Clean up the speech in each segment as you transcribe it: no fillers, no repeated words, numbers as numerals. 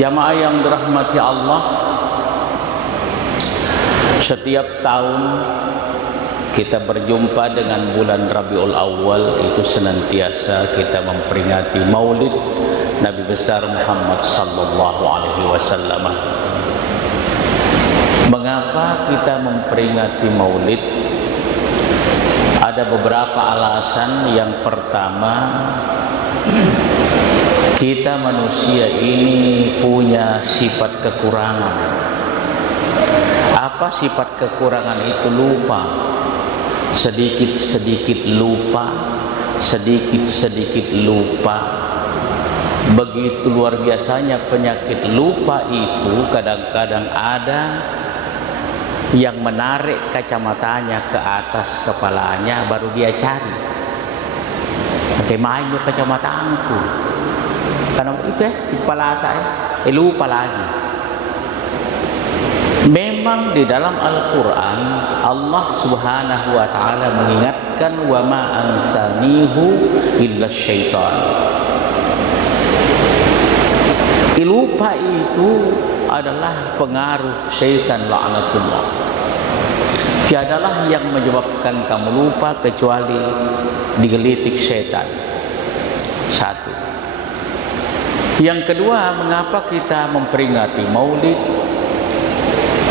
Jamaah yang dirahmati Allah, setiap tahun kita berjumpa dengan bulan Rabiul Awal, itu senantiasa kita memperingati Maulid Nabi besar Muhammad sallallahu alaihi wasallam. Mengapa kita memperingati Maulid? Ada beberapa alasan. Yang pertama, kita manusia ini punya sifat kekurangan. Apa sifat kekurangan itu? Lupa. Sedikit-sedikit lupa, sedikit-sedikit lupa. Begitu luar biasanya penyakit lupa itu, kadang-kadang ada yang menarik kacamatanya ke atas kepalanya, baru dia cari. Pakai main kacamataanku. Karena itu di kepala atas lupa lagi. Memang di dalam Al-Quran Allah subhanahu wa ta'ala mengingatkan, wa ma ansanihu illa syaitan. Lupa itu adalah pengaruh syaitan la'natullah. Tiadalah yang menyebabkan kamu lupa kecuali digelitik syaitan. Satu. Yang kedua, mengapa kita memperingati Maulid?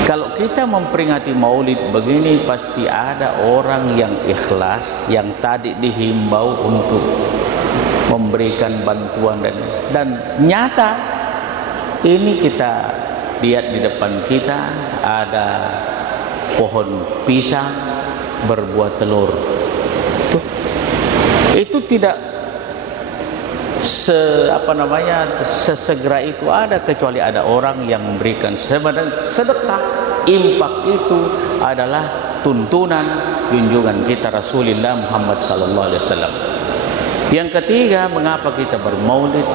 Kalau kita memperingati Maulid begini, pasti ada orang yang ikhlas, yang tadi dihimbau untuk memberikan bantuan, dan nyata ini kita lihat di depan kita ada pohon pisang berbuah telur. Itu tidak sesegera itu ada, kecuali ada orang yang memberikan sedekah. Impak itu adalah tuntunan junjungan kita Rasulullah Muhammad sallallahu alaihi wasallam. Yang ketiga, mengapa kita bermaulid?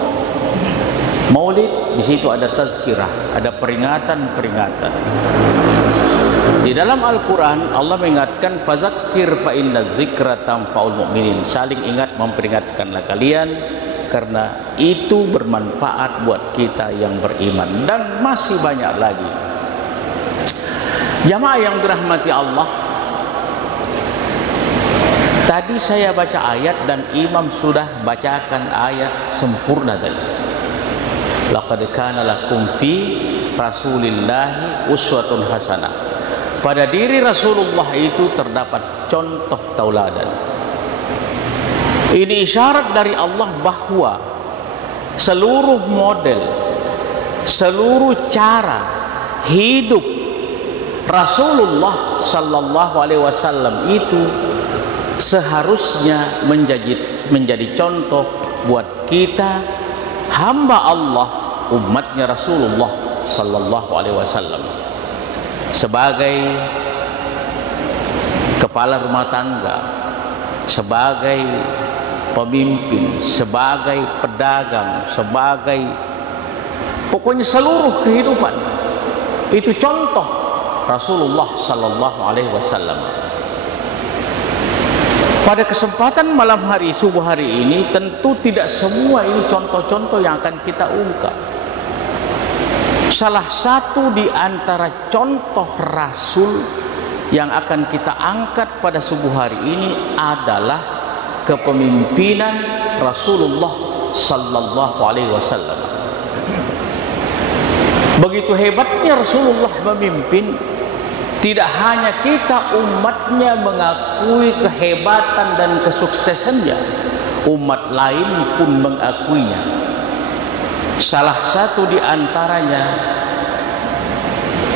Maulid di situ ada tazkirah, ada peringatan-peringatan. Di dalam Al-Quran Allah mengingatkan, fazakir fa inna zikra tanfa'ul mu'minin. Saling ingat, memperingatkanlah kalian, karena itu bermanfaat buat kita yang beriman. Dan masih banyak lagi. Jamaah yang dirahmati Allah, tadi saya baca ayat dan imam sudah bacakan ayat sempurna tadi. Laqad kana lakum fi Rasulillahi uswatun hasanah. Pada diri Rasulullah itu terdapat contoh tauladan. Ini isyarat dari Allah bahwa seluruh model, seluruh cara hidup Rasulullah sallallahu alaihi wasallam itu seharusnya menjadi contoh buat kita, hamba Allah, umatnya Rasulullah sallallahu alaihi wasallam. Sebagai kepala rumah tangga, sebagai pemimpin, sebagai pedagang, sebagai pokoknya seluruh kehidupan itu contoh Rasulullah sallallahu alaihi wasallam. Pada kesempatan malam hari, subuh hari ini, tentu tidak semua ini contoh-contoh yang akan kita ungkap. Salah satu di antara contoh Rasul yang akan kita angkat pada subuh hari ini adalah kepemimpinan Rasulullah sallallahu alaihi wasallam. Begitu hebatnya Rasulullah memimpin, tidak hanya kita umatnya mengakui kehebatan dan kesuksesannya, umat lain pun mengakuinya. Salah satu di antaranya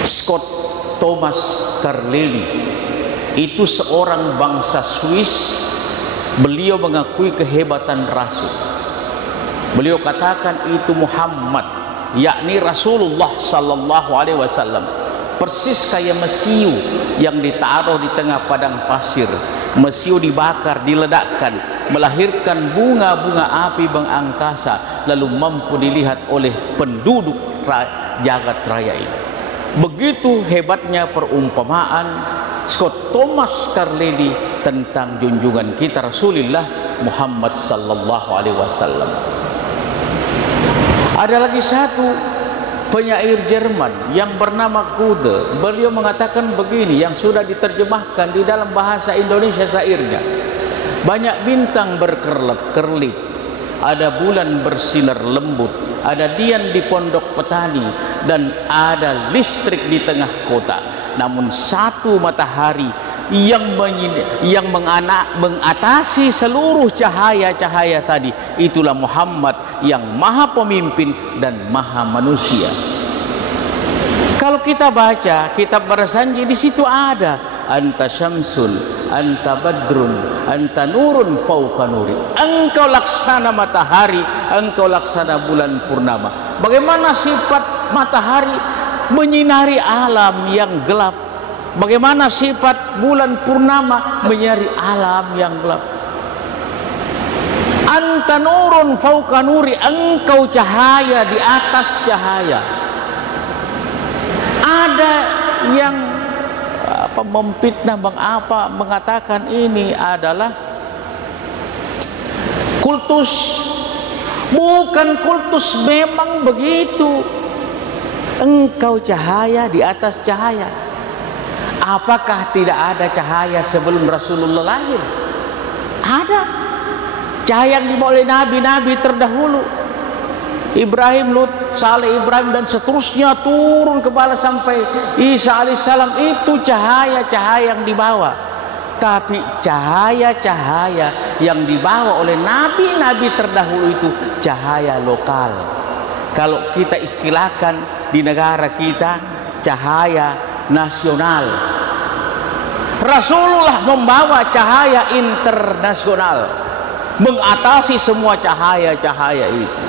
Scott Thomas Carlyle, itu seorang bangsa Swiss. Beliau mengakui kehebatan Rasul. Beliau katakan itu Muhammad, yakni Rasulullah sallallahu alaihi wasallam, persis kayak mesiu yang ditaruh di tengah padang pasir. Mesiu dibakar, diledakkan, melahirkan bunga-bunga api angkasa, lalu mampu dilihat oleh penduduk jagat raya ini. Begitu hebatnya perumpamaan Scott Thomas Carlyle tentang junjungan kita Rasulullah Muhammad sallallahu alaihi wasallam. Ada lagi satu penyair Jerman yang bernama Goethe. Beliau mengatakan begini, yang sudah diterjemahkan di dalam bahasa Indonesia syairnya. Banyak bintang berkerlip-kerlip, ada bulan bersinar lembut, ada dian di pondok petani, dan ada listrik di tengah kota. Namun satu matahari yang mengatasi seluruh cahaya-cahaya tadi, itulah Muhammad yang maha pemimpin dan maha manusia. Kalau kita baca kitab Barzanji, di situ ada anta syamsun, anta badrun, anta nurun fauqa nuri. Engkau laksana matahari, engkau laksana bulan purnama. Bagaimana sifat matahari menyinari alam yang gelap? Bagaimana sifat bulan purnama menyinari alam yang gelap? Anta nurun fauqa nuri, engkau cahaya di atas cahaya. Ada yang memfitnah mengatakan ini adalah kultus. Bukan kultus, memang begitu. Engkau cahaya di atas cahaya. Apakah tidak ada cahaya sebelum Rasulullah lahir? Ada. Cahaya yang dibawa oleh nabi-nabi terdahulu, Ibrahim, Lut, Saleh, Ibrahim, dan seterusnya turun ke bawah sampai Isa alaihissalam. Itu cahaya-cahaya yang dibawa. Tapi cahaya-cahaya yang dibawa oleh nabi-nabi terdahulu itu cahaya lokal. Kalau kita istilahkan di negara kita, cahaya nasional. Rasulullah membawa cahaya internasional, mengatasi semua cahaya-cahaya itu.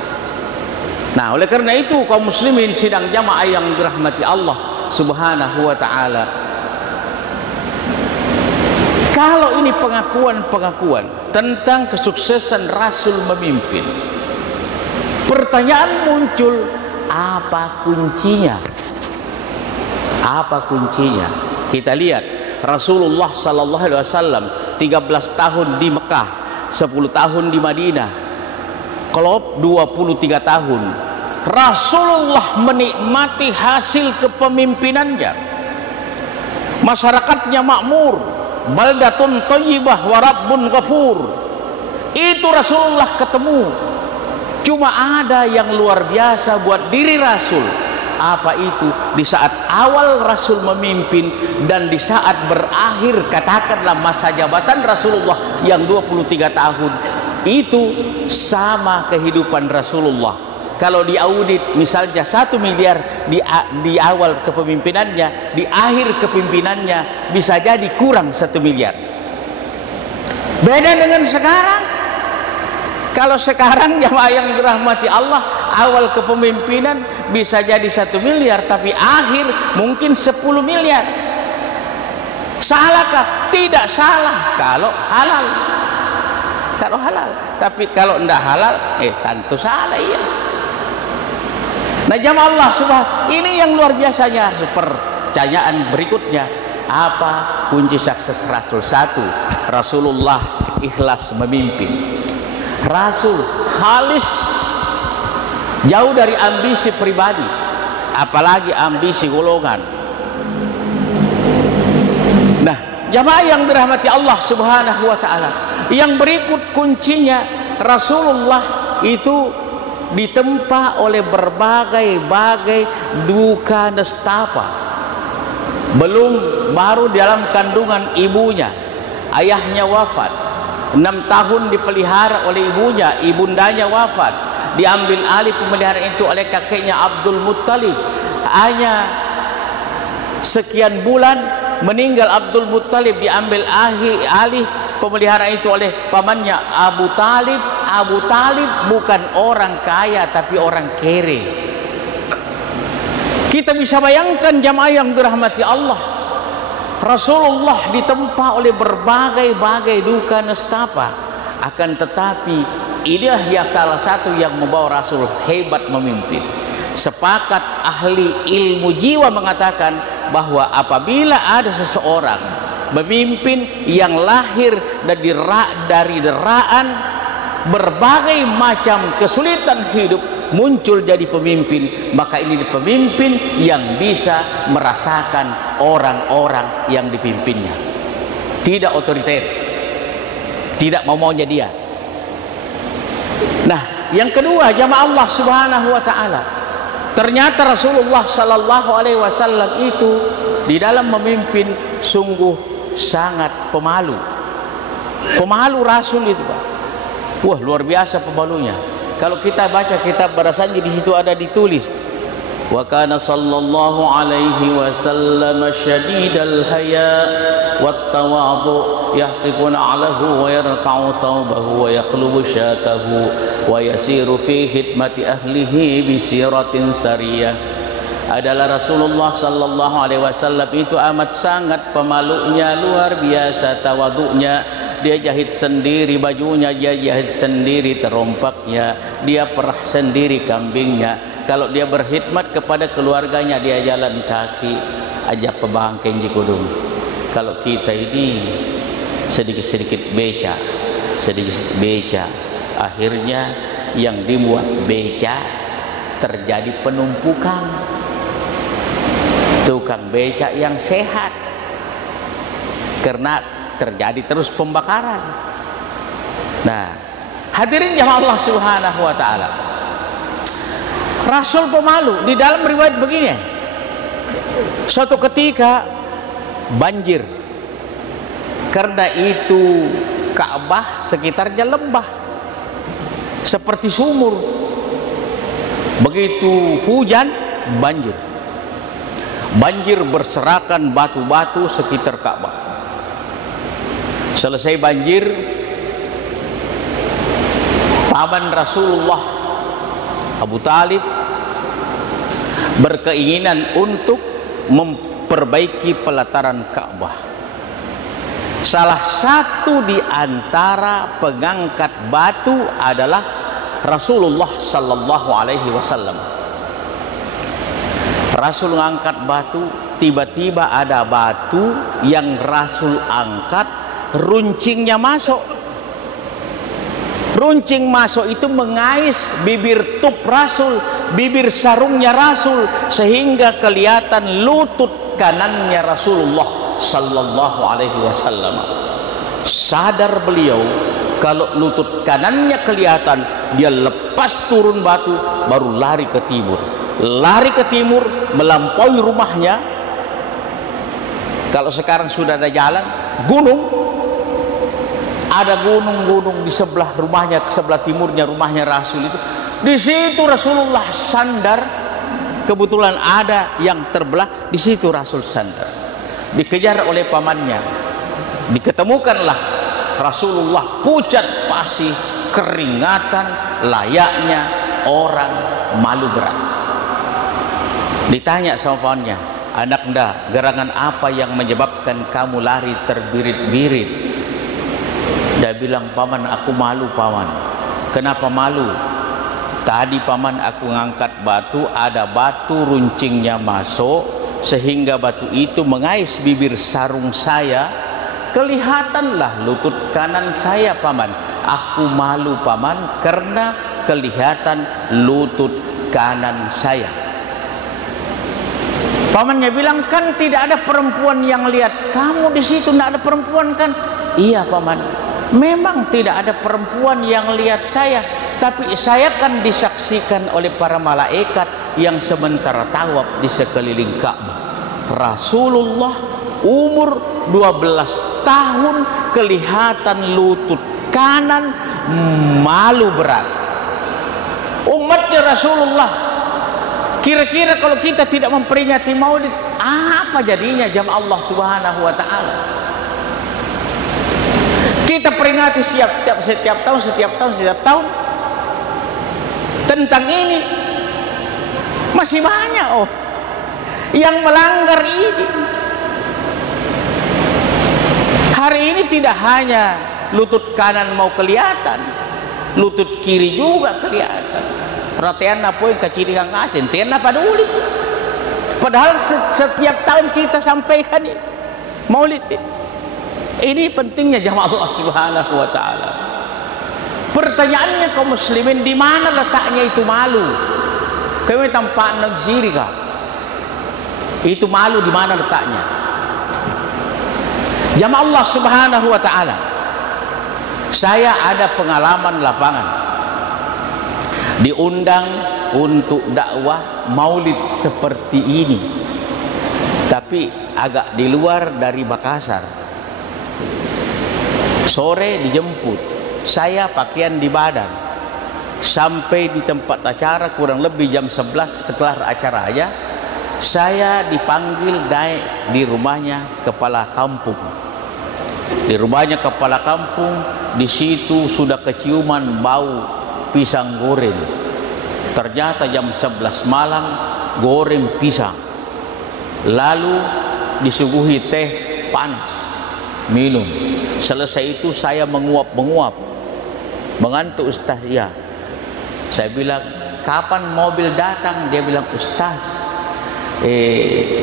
Nah, oleh karena itu kaum muslimin sidang jamaah yang dirahmati Allah Subhanahu wa taala, kalau ini pengakuan-pengakuan tentang kesuksesan Rasul memimpin, pertanyaan muncul, apa kuncinya? Apa kuncinya? Kita lihat Rasulullah sallallahu alaihi wasallam 13 tahun di Mekah, 10 tahun di Madinah, kalau 23 tahun Rasulullah menikmati hasil kepemimpinannya. Masyarakatnya makmur, baldatun thayyibah wa rabbun ghafur. Itu Rasulullah ketemu. Cuma ada yang luar biasa buat diri Rasul. Apa itu? Di saat awal Rasul memimpin dan di saat berakhir, katakanlah masa jabatan Rasulullah yang 23 tahun, itu sama kehidupan Rasulullah. Kalau diaudit misalnya 1 miliar di awal kepemimpinannya, di akhir kepemimpinannya bisa jadi kurang 1 miliar. Beda dengan sekarang. Kalau sekarang jamaah yang dirahmati Allah, awal kepemimpinan bisa jadi 1 miliar, tapi akhir mungkin 10 miliar. Salahkah? Tidak salah kalau halal. Kalau halal. Tapi kalau tidak halal, tentu salah, iya. Nah, jamaah Allah subhanahu, ini yang luar biasanya. Pertanyaan berikutnya, apa kunci sukses Rasul? 1, Rasulullah ikhlas memimpin. Rasul khalis, jauh dari ambisi pribadi, apalagi ambisi golongan. Nah, jamaah yang dirahmati Allah Subhanahu wa taala, yang berikut kuncinya, Rasulullah itu ditempa oleh berbagai duka nestapa. Baru dalam kandungan ibunya, ayahnya wafat. 6 tahun dipelihara oleh ibunya, ibundanya wafat, diambil alih pemeliharaan itu oleh kakeknya Abdul Muttalib. Hanya sekian bulan meninggal Abdul Muttalib, diambil alih pemeliharaan itu oleh pamannya Abu Talib. Abu Talib bukan orang kaya tapi orang kere. Kita bisa bayangkan jamaah yang dirahmati Allah, Rasulullah ditempa oleh berbagai duka nestapa. Akan tetapi inilah yang salah satu yang membawa Rasul hebat memimpin. Sepakat ahli ilmu jiwa mengatakan bahwa apabila ada seseorang memimpin yang lahir dari deraan berbagai macam kesulitan hidup, muncul jadi pemimpin, maka ini pemimpin yang bisa merasakan orang-orang yang dipimpinnya, tidak otoriter, tidak mau-maunya dia. Nah, yang kedua, jamaah Allah Subhanahu wa taala, ternyata Rasulullah sallallahu alaihi wasallam itu di dalam memimpin sungguh sangat pemalu. Pemalu Rasul itu, Pak. Wah, luar biasa pemalunya. Kalau kita baca kitab Barasanji, di situ ada ditulis, wa kana sallallahu alaihi wasallam syadidal haya wat tawadhu yahsibuna alahu wa yarqa'u thawbahu wa yakhlubu syatahu wa yasiru fi khidmati ahlihi bi siratin sariyah. Adalah Rasulullah sallallahu alaihi wasallam itu amat sangat pemalunya, luar biasa tawadhunya. Dia jahit sendiri bajunya, dia jahit sendiri terompaknya, dia perah sendiri kambingnya. Kalau dia berkhidmat kepada keluarganya, dia jalan kaki aja pebangkeng jikudung. Kalau kita ini sedikit-sedikit beca, sedikit-sedikit beca, akhirnya yang dibuat beca terjadi penumpukan. Tukang beca yang sehat, karena terjadi terus pembakaran. Nah, hadirin jamaah Allah Subhanahu wa taala, Rasul pemalu. Di dalam riwayat begini, suatu ketika banjir, karena itu Ka'bah sekitarnya lembah seperti sumur. Begitu hujan, banjir berserakan batu-batu sekitar Ka'bah. Selesai banjir, paman Rasulullah Abu Talib berkeinginan untuk memperbaiki pelataran Ka'bah. Salah satu di antara pengangkat batu adalah Rasulullah sallallahu alaihi wasallam. Rasul mengangkat batu, tiba-tiba ada batu yang Rasul angkat, runcingnya masuk. Runcing masuk itu mengais bibir tup Rasul, bibir sarungnya Rasul, sehingga kelihatan lutut kanannya Rasulullah sallallahu alaihi wasallam. Sadar beliau kalau lutut kanannya kelihatan, dia lepas turun batu, baru lari ke timur. Lari ke timur, melampaui rumahnya. Kalau sekarang sudah ada jalan, gunung, ada gunung-gunung di sebelah rumahnya, ke sebelah timurnya rumahnya Rasul itu. Di situ Rasulullah sandar. Kebetulan ada yang terbelah, di situ Rasul sandar. Dikejar oleh pamannya, diketemukanlah Rasulullah pucat pasi, keringatan, layaknya orang malu berat. Ditanya sama pamannya, anak nda, gerangan apa yang menyebabkan kamu lari terbirit-birit? Dia bilang, paman, aku malu, paman. Kenapa malu? Tadi paman aku ngangkat batu, ada batu runcingnya masuk, sehingga batu itu mengais bibir sarung saya. Kelihatanlah lutut kanan saya, paman. Aku malu, paman, karena kelihatan lutut kanan saya. Pamannya bilang, kan tidak ada perempuan yang lihat kamu di situ, tidak ada perempuan kan? Iya, paman. Memang tidak ada perempuan yang lihat saya, tapi saya kan disaksikan oleh para malaikat yang sementara tawaf di sekeliling Ka'bah. Rasulullah umur 12 tahun, kelihatan lutut kanan, malu berat. Umatnya Rasulullah, kira-kira kalau kita tidak memperingati Maulid, apa jadinya jamaah Allah Subhanahu wa taala? Kita peringati setiap tahun tentang ini. Masih banyak yang melanggar ini. Hari ini tidak hanya lutut kanan mau kelihatan, lutut kiri juga kelihatan. Perhatian apa yang kecil kang asin, tian apa peduli. Padahal setiap tahun kita sampaikan ini Maulid ini pentingnya jamaah Allah Subhanahu wa taala. Pertanyaannya kaum muslimin, di mana letaknya itu malu? Kau tampak negeri kah? Itu malu di mana letaknya? Jamaah Allah Subhanahu wa taala. Saya ada pengalaman lapangan. Diundang untuk dakwah maulid seperti ini. Tapi agak di luar dari Makassar. Sore dijemput. Saya pakaian di badan. Sampai di tempat acara kurang lebih jam 11 setelah acara aja, saya dipanggil naik di rumahnya kepala kampung. Di rumahnya kepala kampung, di situ sudah keciuman bau pisang goreng. Ternyata jam 11 malam goreng pisang. Lalu disuguhi teh panas, minum. Selesai itu saya menguap-menguap. Mengantuk Ustaz, ya. Saya bilang, kapan mobil datang? Dia bilang, Ustaz,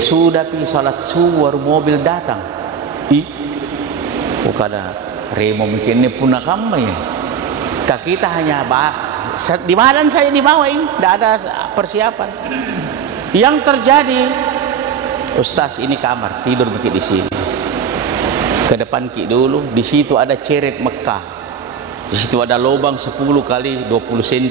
sudah pergi salat subuh baru mobil datang. Bukan remo mungkin ini punah kami. Kita hanya di badan saya dibawa ini, tidak ada persiapan. Yang terjadi, Ustaz ini kamar tidur begitu di sini. Ke depan ki dulu, di situ ada ceret Mekah. Di situ ada lubang 10 kali 20 cm.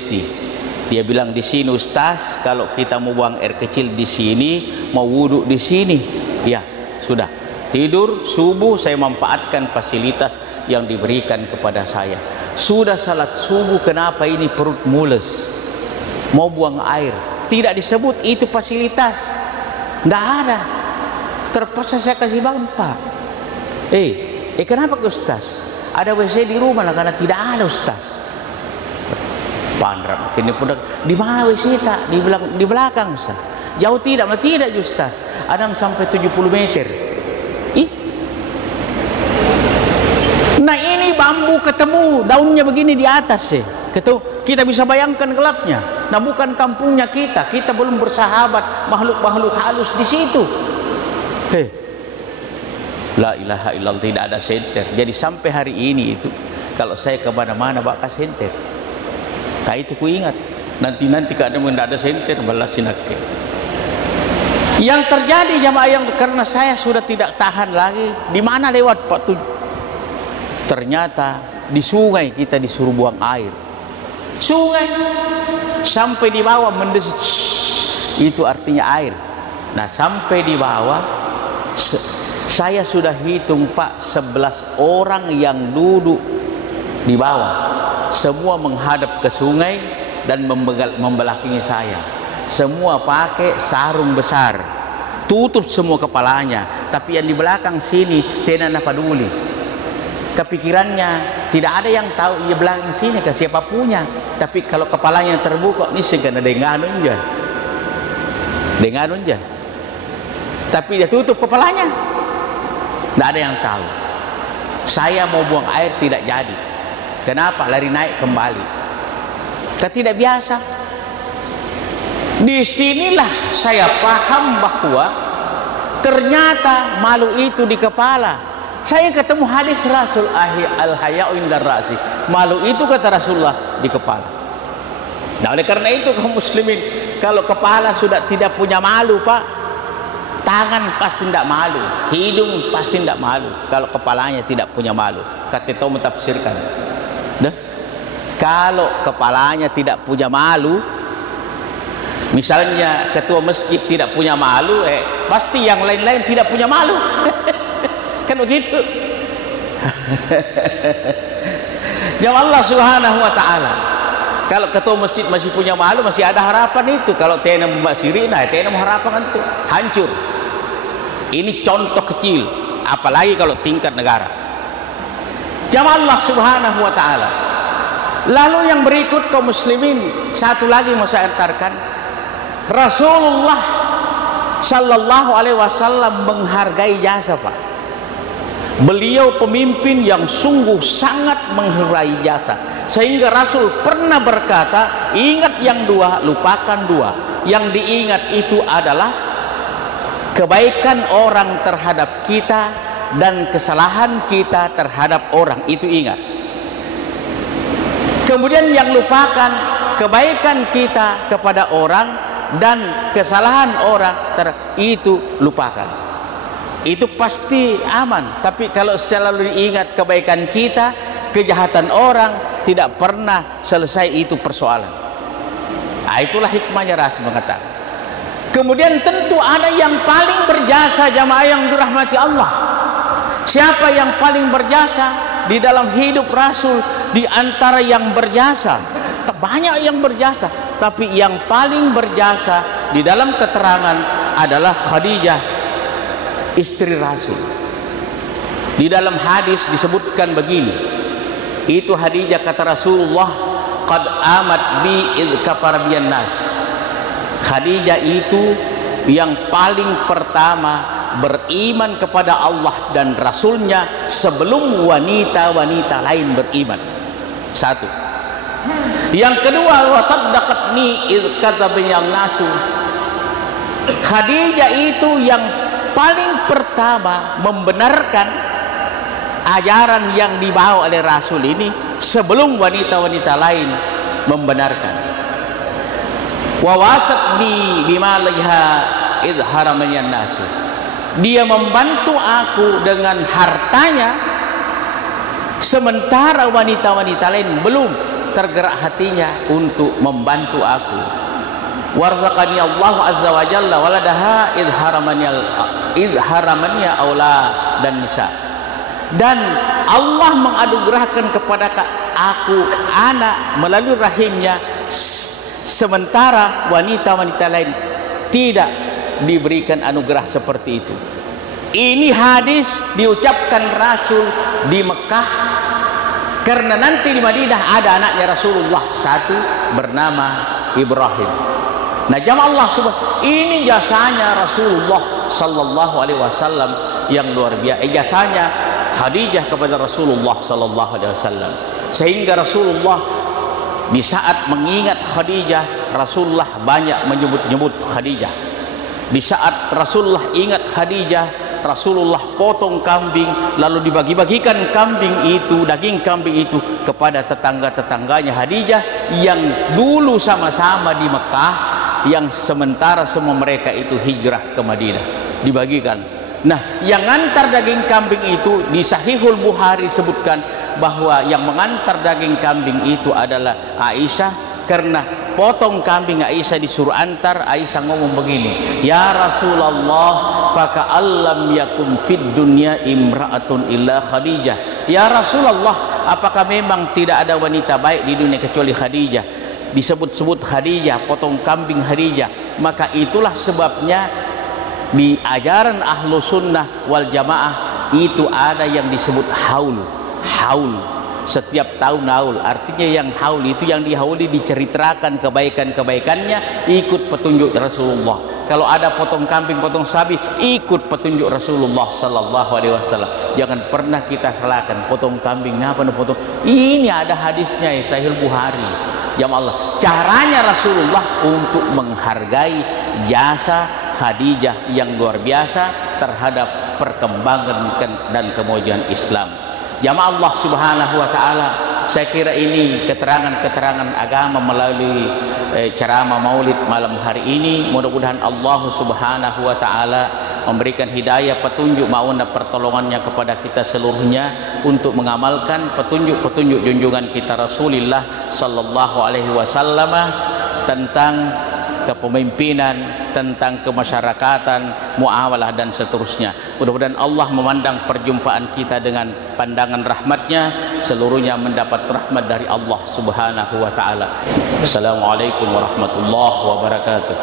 Dia bilang di sini Ustaz, kalau kita mau buang air kecil di sini, mau wudhu di sini. Ya, sudah. Tidur subuh saya manfaatkan fasilitas yang diberikan kepada saya. Sudah salat subuh, kenapa ini perut mules? Mau buang air. Tidak disebut itu fasilitas. Tidak ada. Terpaksa saya kasih bangun, Pak. Kenapa ke Ustaz? Ada WC di rumah lah, karena tidak ada Ustaz. Pandra kini pun di mana WC tak? Di belakang Ustaz. Jauh tidak? Tidak Ustaz. Ada sampai 70 meter. Nah ini bambu ketemu daunnya begini di atas kita bisa bayangkan gelapnya. Nah bukan kampungnya kita belum bersahabat makhluk-makhluk halus di situ. La ilaha illallah, tidak ada senter. Jadi sampai hari ini itu kalau saya ke mana-mana bakal senter. Nah itu ku ingat. Nanti kalau tidak ada senter balas sinake. Yang terjadi jamaah yang karena saya sudah tidak tahan lagi. Di mana lewat Pak Tujuh? Ternyata di sungai kita disuruh buang air. Sungai sampai di bawah mendesit. Itu artinya air. Nah sampai di bawah saya sudah hitung Pak 11 orang yang duduk di bawah. Semua menghadap ke sungai dan membelakangi saya. Semua pakai sarung besar. Tutup semua kepalanya. Tapi yang di belakang sini tidak peduli. Kepikirannya tidak ada yang tahu di belakang sini ke siapa punya. Tapi kalau kepalanya terbuka, ini segala denganun aja. Denganun aja. Tapi dia tutup kepalanya. Tidak ada yang tahu. Saya mau buang air tidak jadi. Kenapa? Lari naik kembali. Tidak biasa. Disinilah saya paham bahwa ternyata malu itu di kepala. Saya ketemu hadis Rasul al-haya'u indar ra'si. Malu itu kata Rasulullah di kepala. Nah oleh karena itu kaum muslimin, kalau kepala sudah tidak punya malu Pak, tangan pasti tidak malu, hidung pasti tidak malu. Kalau kepalanya tidak punya malu, kata itu mentafsirkan. Kalau kepalanya tidak punya malu, misalnya ketua masjid tidak punya malu, pasti yang lain-lain tidak punya malu. Kan begitu. Jawab Allah Subhanahu wa taala. Kalau ketua masjid masih punya malu, masih ada harapan itu. Kalau tena membasiri, nah tena harapan itu hancur. Ini contoh kecil, apalagi kalau tingkat negara. Jamaah Allah Subhanahu wa taala. Lalu yang berikut kaum muslimin, satu lagi mau saya antarkan. Rasulullah sallallahu alaihi wasallam menghargai jasa, Pak. Beliau pemimpin yang sungguh sangat menghargai jasa. Sehingga Rasul pernah berkata, ingat yang dua, lupakan dua. Yang diingat itu adalah kebaikan orang terhadap kita dan kesalahan kita terhadap orang. Itu ingat. Kemudian yang lupakan kebaikan kita kepada orang dan kesalahan orang, itu lupakan. Itu pasti aman. Tapi kalau selalu diingat kebaikan kita, kejahatan orang, tidak pernah selesai itu persoalan. Nah, itulah hikmahnya Rasul mengatakan. Kemudian tentu ada yang paling berjasa, jamaah yang dirahmati Allah. Siapa yang paling berjasa di dalam hidup Rasul? Di antara yang berjasa, banyak yang berjasa, tapi yang paling berjasa di dalam keterangan adalah Khadijah, istri Rasul. Di dalam hadis disebutkan begini, itu Khadijah kata Rasulullah, qad amat bi iz kafara biyan nas. Khadijah itu yang paling pertama beriman kepada Allah dan Rasulnya sebelum wanita-wanita lain beriman. Satu. Yang kedua, wasaddaqatni iz kadzabani nasu. Khadijah itu yang paling pertama membenarkan ajaran yang dibawa oleh Rasul ini sebelum wanita-wanita lain membenarkan. Wa wasatni bima liha iz haramani nasu. Dia membantu aku dengan hartanya sementara wanita-wanita lain belum tergerak hatinya untuk membantu aku. Warzaqani Allah azza wa jalla waladaha iz haramani aula dan nisa. Dan Allah menganugerahkan kepada aku anak melalui rahimnya sementara wanita-wanita lain tidak diberikan anugerah seperti itu. Ini hadis diucapkan Rasul di Mekah karena nanti di Madinah ada anaknya Rasulullah satu bernama Ibrahim. Nah, jamaah Allah subhanahu, ini jasanya Rasulullah sallallahu alaihi wasallam yang luar biasa. Jasanya Khadijah kepada Rasulullah sallallahu alaihi wasallam, sehingga Rasulullah di saat mengingat Khadijah, Rasulullah banyak menyebut-nyebut Khadijah. Di saat Rasulullah ingat Khadijah, Rasulullah potong kambing, lalu dibagi-bagikan kambing itu, daging kambing itu kepada tetangga-tetangganya Khadijah yang dulu sama-sama di Mekah, yang sementara semua mereka itu hijrah ke Madinah, dibagikan. Nah, yang ngantar daging kambing itu di Sahihul Bukhari sebutkan bahwa yang mengantar daging kambing itu adalah Aisyah. Karena potong kambing Aisyah disuruh antar, Aisyah ngomong begini, ya Rasulullah, faka'allam yakum fid dunya imra'atun illa Khadijah. Ya Rasulullah, apakah memang tidak ada wanita baik di dunia kecuali Khadijah? Disebut-sebut Khadijah, potong kambing Khadijah. Maka itulah sebabnya di ajaran ahlu sunnah wal jamaah itu ada yang disebut haul. Setiap tahun haul, artinya yang haul itu yang dihauli diceritakan kebaikan-kebaikannya, ikut petunjuk Rasulullah. Kalau ada potong kambing, potong sapi, ikut petunjuk Rasulullah sallallahu alaihi wasallam. Jangan pernah kita salahkan potong kambing ngapa potong. Ini ada hadisnya Sahih Bukhari. Ya Allah, caranya Rasulullah untuk menghargai jasa Khadijah yang luar biasa terhadap perkembangan dan kemajuan Islam. Jamaah Allah subhanahu wa ta'ala, saya kira ini keterangan-keterangan agama melalui ceramah maulid malam hari ini. Mudah-mudahan Allah subhanahu wa ta'ala memberikan hidayah, petunjuk, mauna pertolongannya kepada kita seluruhnya untuk mengamalkan petunjuk-petunjuk junjungan kita Rasulullah sallallahu alaihi wasallam tentang kepemimpinan, tentang kemasyarakatan, muamalah dan seterusnya. Mudah-mudahan Allah memandang perjumpaan kita dengan pandangan rahmatnya, seluruhnya mendapat rahmat dari Allah subhanahu wa ta'ala. Assalamualaikum warahmatullahi wabarakatuh.